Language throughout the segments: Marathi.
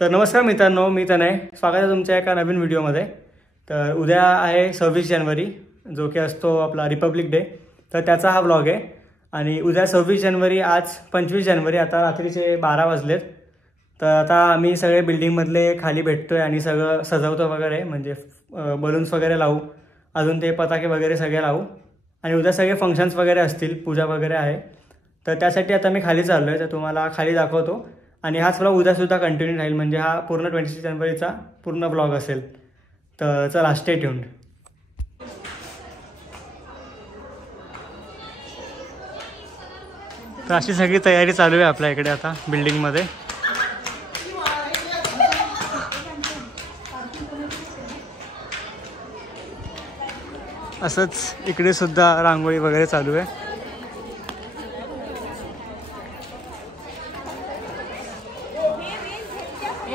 तर नमस्कार मित्रांनो, मी तनय. स्वागत आहे तुमच्या एका नवीन व्हिडिओमध्ये. तर उद्या आहे 26 जानेवारी, जो की असतो आपला रिपब्लिक डे. तर त्याचा हा व्लॉग आहे. आणि उद्या 26 जानेवारी, आज 25 जानेवारी, आता रात्रीचे 12 वाजलेत. तर आता आम्ही सगळे बिल्डिंगमधले खाली भेटतोय आणि सगळं सजवतो वगैरे, म्हणजे बलून्स वगैरे लावू, अजून ते पताके वगैरे सगळे लावू. आणि उद्या सगळे फंक्शन्स वगैरे असतील, पूजा वगैरे आहे. तर त्यासाठी आता मी खाली चाललो आहे, तर तुम्हाला खाली दाखवतो. आणि हाच व्लॉग उद्यासुद्धा कंटिन्यू राहील, म्हणजे हा पूर्ण 26 जानेवारीचा पूर्ण व्लॉग असेल. तर चला, स्टे ट्यून्ड. तर अशी सगळी तयारी चालू आहे आपल्या इकडे आता बिल्डिंगमध्ये. असंच इकडे सुद्धा रांगोळी वगैरे चालू आहे.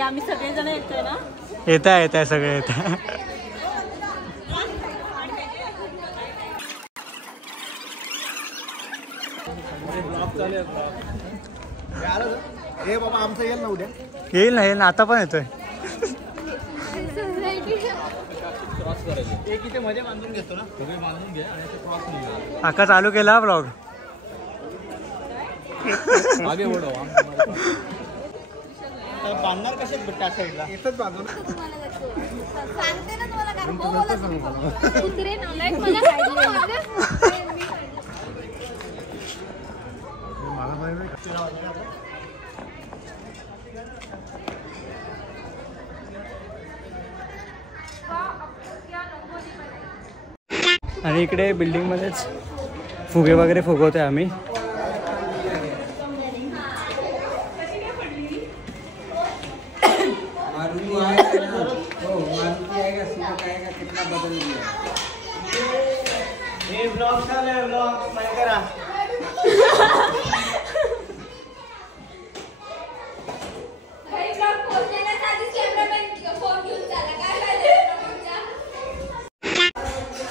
आम्ही सगळेजण येतोय ना, येत आहे सगळे येत आहे. बाबा आमचं येईल ना उद्या, येईल ना आता पण येतोय. इथे मध्ये बांधून घेतो ना, सगळे बांधून घ्या आणि क्रॉस निघा. आका चालू केला ब्लॉग. मागे ओढव. बांधणार कसे त्या साईडला? इथंच बांधू ना. सांगते ना तुम्हाला, कारण हो बोला उतरे ना लाईक मला आणि इकडे बिल्डिंगमध्येच फुगे वगैरे फुगवतोय आम्ही.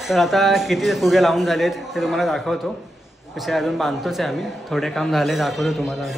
तर आता किती फुगे लावून झालेत ते तुम्हाला दाखवतो. तसे अजून बांधतोच आहे आम्ही, थोडे काम झाले, दाखवतो तुम्हाला.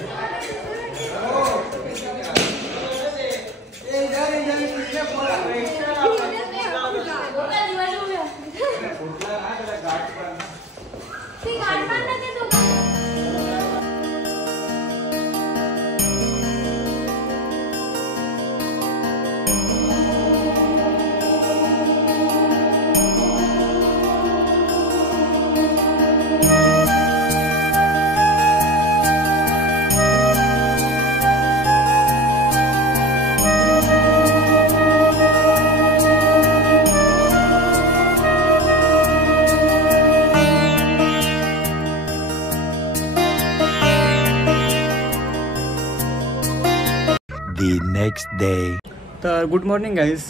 Next day. तर गुड मॉर्निंग गाईज.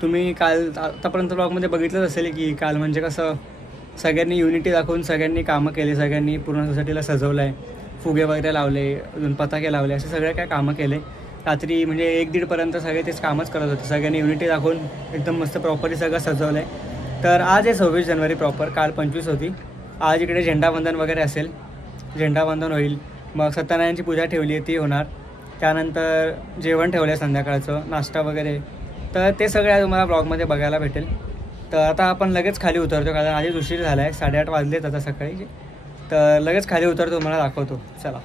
तुम्ही काल आतापर्यंत ब्लॉगमध्ये बघितलंच असेल की काल म्हणजे कसं सगळ्यांनी युनिटी दाखवून सगळ्यांनी कामं केले, सगळ्यांनी पूर्ण सोसायटीला सजवलं आहे, फुगे वगैरे लावले, अजून पताके लावले, असे सगळे काय कामं केले. रात्री म्हणजे 1-1:30पर्यंत सगळे तेच कामच करत होते. सगळ्यांनी युनिटी दाखवून एकदम मस्त प्रॉपरली सगळं सजवलं आहे. तर आज आहे 26 जानेवारी प्रॉपर, काल 25 होती. आज इकडे झेंडावंदन वगैरे असेल, झेंडावंदन होईल. मग सत्यनारायणची पूजा ठेवली आहे, ती होणार. त्यानंतर जेवण ठेवलं आहे संध्याकाळचं, नाश्ता वगैरे. तर ते सगळं तुम्हाला ब्लॉगमध्ये बघायला भेटेल. तर आता आपण लगेच खाली उतरतो, कारण आधीच उशीर झाला आहे, 8:30 वाजलेत आता सकाळी. तर लगेच खाली उतरतो, तुम्हाला दाखवतो. चला.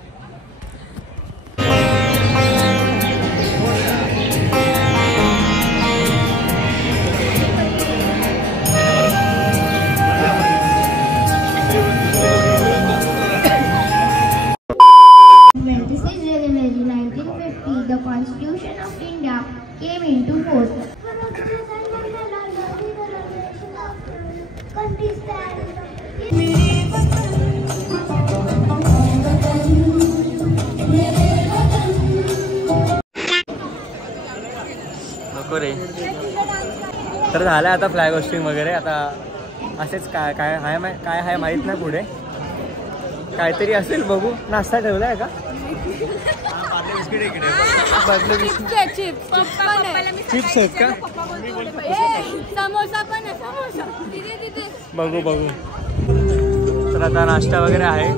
The Constitution of India came into force. नको रे. तर झालं आता फ्लॅग होस्टिंग वगैरे. आता असेच काय काय आहे माहीत नाही, पुढे काहीतरी असेल, बघू. नाश्ता ठेवला आहे का? चिप्स आहेत का? समोसा पण आहे, समोसा बघू बघू. तर आता नाश्ता वगैरे आहे.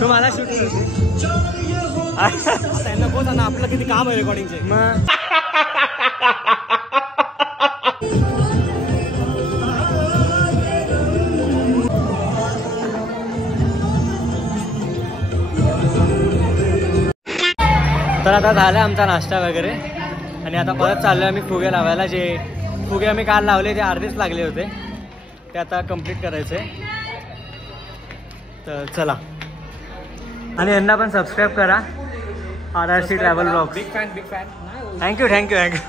तुम्हाला शूटिंग त्यांना बोल ना आपलं किती काम आहे रेकॉर्डिंगचे. मग तर आता झाला आमचा नाश्ता वगैरे आणि आता परत चाललो आम्ही फुगे लावायला. जे फुगे आम्ही काल लावले ते अर्धेच लागले होते, ते आता कंप्लीट करायचे. तर चला, आणि यांना पण सबस्क्राईब करा, RRC travel blogs. Big fan thank you thank you thank you.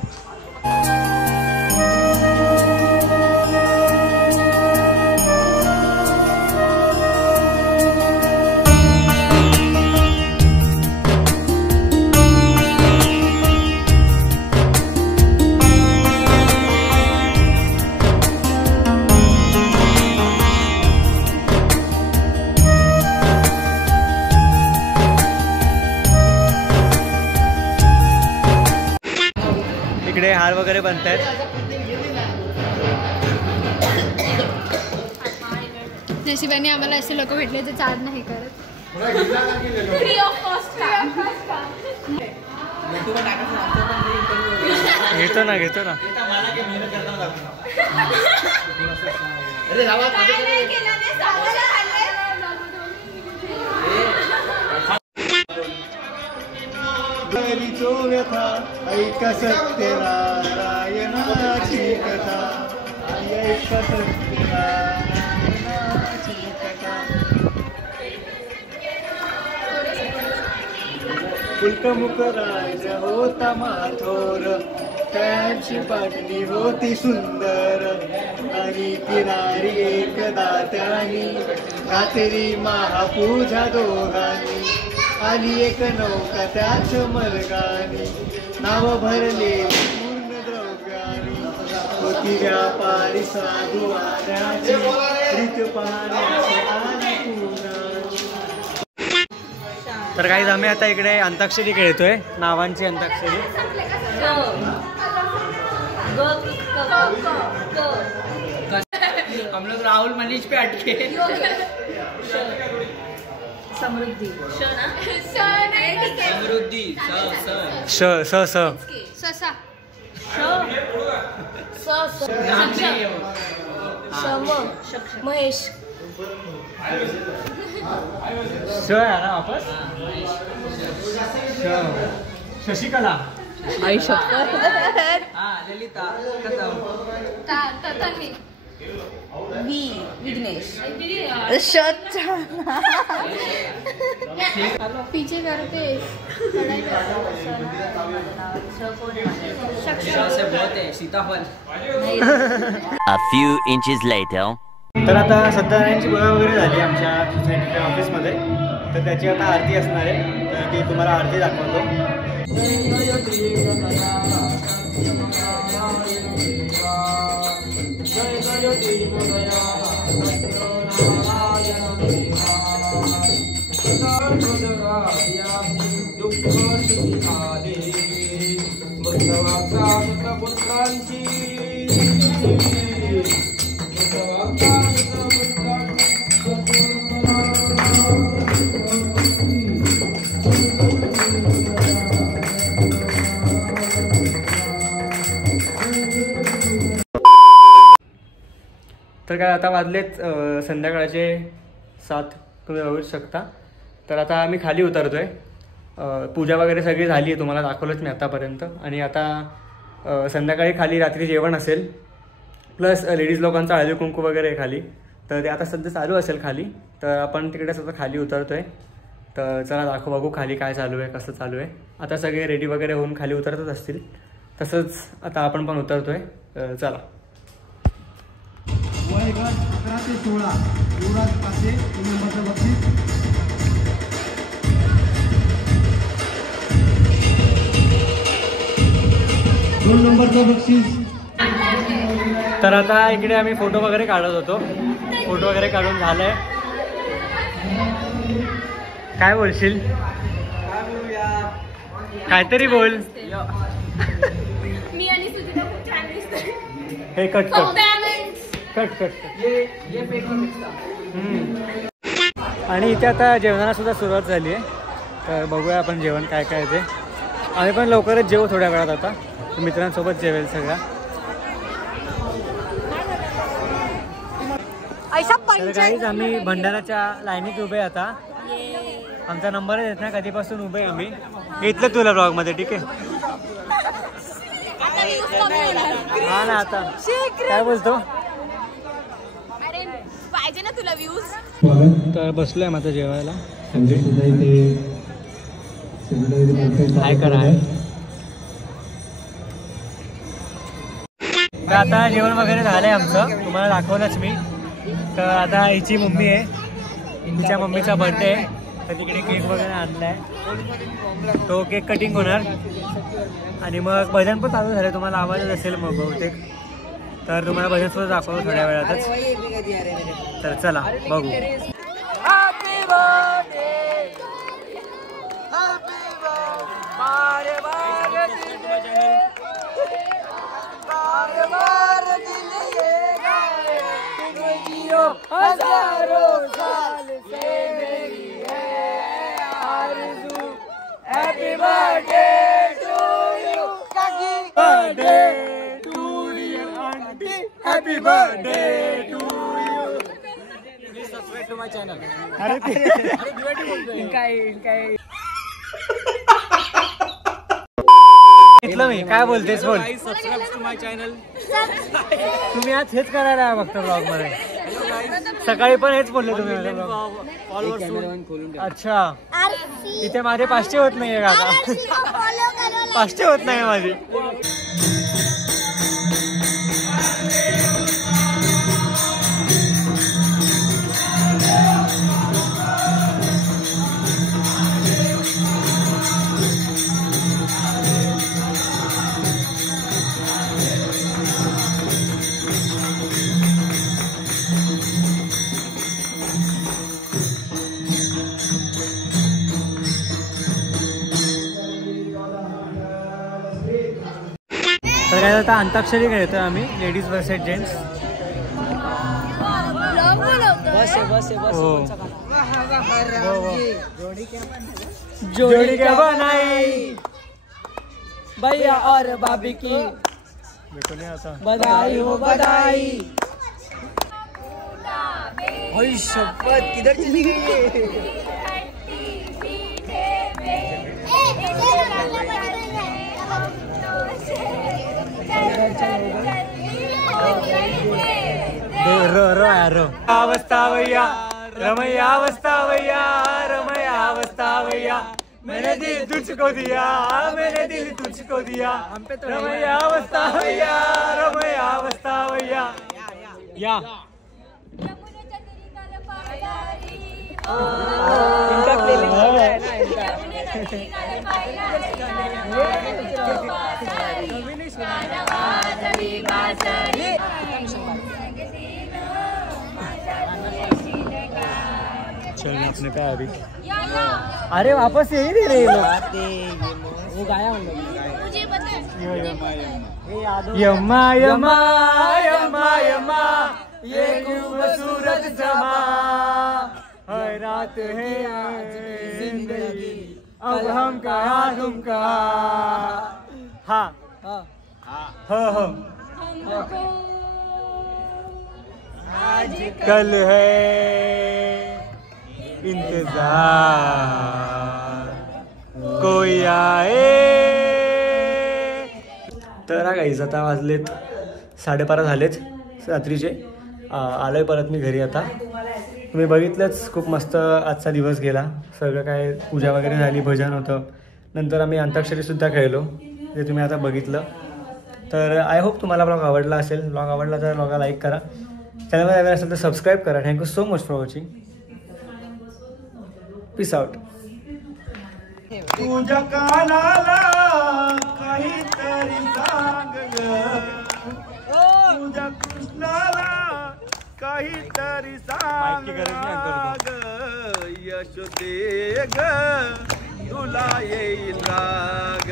इकडे हार वगैरे बनतायत. नशिबाने आम्हाला असे लोक भेटले तर चार्ज नाही करत. Free of cost. घेतो ना जो व्यथा ऐका सत्यनारायणाची कथा, ऐका सत्यनारायणाची कथा. फुलकमुख राज होता माथोर, त्याची पाटणी होती सुंदर, आणि किनारी एकदा त्यानी घातली महापूजा दोघांनी. आली एक नौका त्याच मर्गानी, नाव भरले पूर्ण द्रव्यानी, होती व्यापारी साधू आल्याची, रीत पाहण्याची आली पुण्याची. तर काही आम्ही आता इकडे अंताक्षरी खेळतोय, नावांची अंताक्षरी. हम लोग राहुल मनीष पे अटके. समृद्धी. समृद्धी स स स ससा. महेश. स आहे ना वापस. शशिकला. ललिता. तन्वी. विघ्नेश. पीछे करते. सीताफळ. A few inches later. तर आता सत्यनारायणची पूजा वगैरे झाली आमच्या सोसायटीच्या ऑफिसमध्ये, तर त्याची आता आरती असणार आहे, तर ती तुम्हाला आरती दाखवतो. तर काय आता वाजलेत संध्याकाळचे 7, तुम्ही बघू शकता. तर आता आम्ही खाली उतरतोय. पूजा वगैरे सगळी झाली आहे, तुम्हाला दाखवलंच मी आतापर्यंत. आणि आता संध्याकाळी खाली रात्री जेवण असेल, प्लस लेडीज लोकांचं हळदी कुंकू वगैरे आहे खाली, तर ते आता सध्या चालू असेल खाली. तर आपण तिकडे सुद्धा खाली उतरतोय. तर चला बघू खाली काय चालू आहे, कसं चालू आहे. आता सगळे रेडी वगैरे होऊन खाली उतरतच असतील, तसंच आता आपण पण उतरतोय. चला. वयगट 11 ते 16 युवराज पासे 3 नंबरचं बक्षीस. 2 नंबरचं बक्षीस. तर आता इकडे आम्ही फोटो वगैरे काढत होतो, फोटो वगैरे काढून झालंय. काय बोलशील? काहीतरी बोल. मी आणि सुजिता खूप छान दिसतोय. हे कट. आणि इथे आता जेवणाला सुद्धा सुरुवात झाली आहे. तर बघूया आपण जेवण काय काय ते. आम्ही पण लवकरच जेवू थोड्या वेळात आता. मित्रांसोबत जेवेल सगळ्या. तर गाईज आम्ही भंडाराच्या लाईनीत उभे आता. आमचा नंबर येत नाही कधीपासून उभे आम्ही. इथलं तुला ब्लॉगमध्ये ठीक आहे. हा ना आता काय बोलतो पाहिजे ना तुला व्ह्यूज. तर बसलोय माझं जेवायला. काय करा तर आता जेवण वगैरे झालंय आमचं. तुम्हाला दाखवलंच मी. तर आता हिची मम्मी आहे. तिच्या मम्मीचा बर्थडे आहे तर तिकडे केक वगैरे आणलाय. तो केक कटिंग होणार आणि मग भजन पण चालू झालं. तुम्हाला आवाजच असेल मग बहुतेक. तर तुम्हाला भजन सुद्धा दाखवतो थोड्या वेळातच. तर चला बघू. Happy birthday to you, Kaki. Birthday to dear auntie. Happy birthday to you. Please subscribe to my channel. अरे इथलं मी काय बोलतेस बोल. Subscribe to my channel. तुम्ही आज हेच करायला बघतो ब्लॉग मध्ये. सकाळी पण हेच बोलले तुम्ही. अच्छा इथे माझे 500 होत नाहीये काका. 500 होत नाही माझी. तर काय आता अंताक्षरी खेळतोय आम्ही. Ladies versus gents. जोड़ी क्या बनाई भैया और भाभी की देखो नहीं आता. बधाई हो बधाई. ओए शपथ किधर चली गई ये. अवस्थावैया रमैया अवस्थावैया रमैया अवस्थावैया. मैंने दिल तुझको दिया मैंने दिल तुझको दिया. रमैया अवस्थावैया रमैया अवस्थावैया. या इनका प्लेलिस्ट चल रहा है ना इनका. चलना अपने पे अभी. अरे वापस यही दे रहे लोग. वो गाया हम लोग. यम्मा यम्मा यम्मा यम्मा ये खूबसूरत जमा हर रात है जिंदगी अब हम कहा तुम कहा. हाँ हाँ कल है इंतजार कोई आए. तर हा गाईज आता वाजलेत 12:30 झालेत रात्रीचे. आलोय परत मी घरी आता. तुम्ही बघितलंच खूप मस्त आजचा दिवस गेला. सगळं काय पूजा वगैरे झाली, भजन होतं. नंतर आम्ही अंताक्षरीसुद्धा खेळलो ते तुम्ही आता बघितलं. तर आय होप तुम्हाला ब्लॉग आवडला असेल. ब्लॉग आवडला तर ब्लॉगला लाईक करा. चॅनलला नवीन असेल तर सबस्क्राईब करा. Thank you so much for watching. Peace out. तुझ्या कानाला काहीतरी सांग ग. तुझ्या कृष्णाला काहीतरी सांग ग. यशोदे ग तुला येईल राग.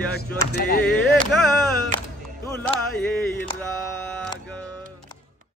यशोदे ग तुला येईल राग.